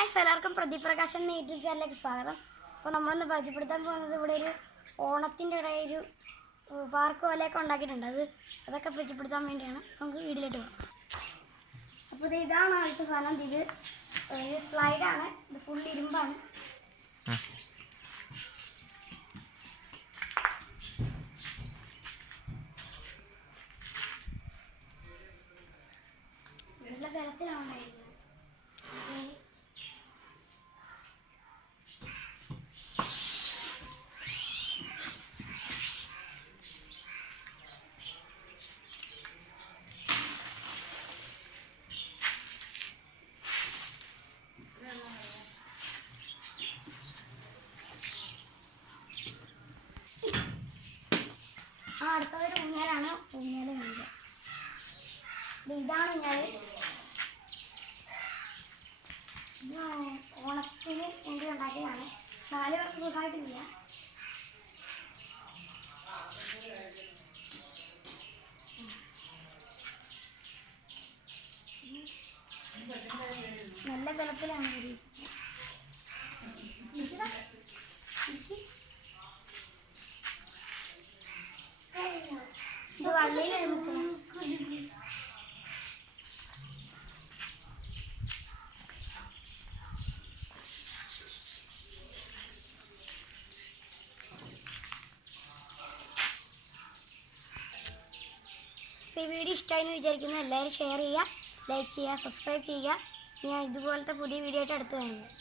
Guys, എല്ലാവർക്കും പ്രതിപ്രകാശൻ YouTube ചാനലിലേക്ക് സ്വാഗതം. അപ്പോൾ നമ്മളൊന്ന് പരിചയപ്പെടുത്താൻ പോകുന്നത് ഇവിടെ ഒരു ഓണത്തിൻ്റെ ഇടയിൽ ഒരു പാർക്ക് പോലെയൊക്കെ ഉണ്ടാക്കിയിട്ടുണ്ട്. അതൊക്കെ പരിചയപ്പെടുത്താൻ വേണ്ടിയാണ്. നമുക്ക് വീട്ടിലോട്ട് പോകാം. അപ്പോൾ ഇതാണ് ആദ്യത്തെ സാധനം. ഇത് ഒരു സ്ലൈഡാണ്. ഇത് ഫുൾ ഇരുമ്പാണ്. നല്ല തരത്തിലാണ് ഉണ്ടായിരുന്നത്. അടുത്തൊരു ഊഞ്ഞാലാണ്. ഊഞ്ഞാല് കണ്ടത് ഇതാണ് ഊഞ്ഞാല്. ഇത് ഓണത്തിന് വേണ്ടി ഉണ്ടാക്കിയതാണ്. 4 പേർക്ക് സുഖമായിട്ടില്ല. നല്ല ബലത്തിലാണ് ഇത് വള്ളിയിൽ ഈ വീഡിയോ ഇഷ്ടമായെന്ന് വിചാരിക്കുന്നു. എല്ലാവരും ഷെയർ ചെയ്യുക, ലൈക്ക് ചെയ്യുക, സബ്സ്ക്രൈബ് ചെയ്യുക. ഞാൻ ഇതുപോലത്തെ പുതിയ വീഡിയോ ആയിട്ട് അടുത്ത് കാണുന്നത്.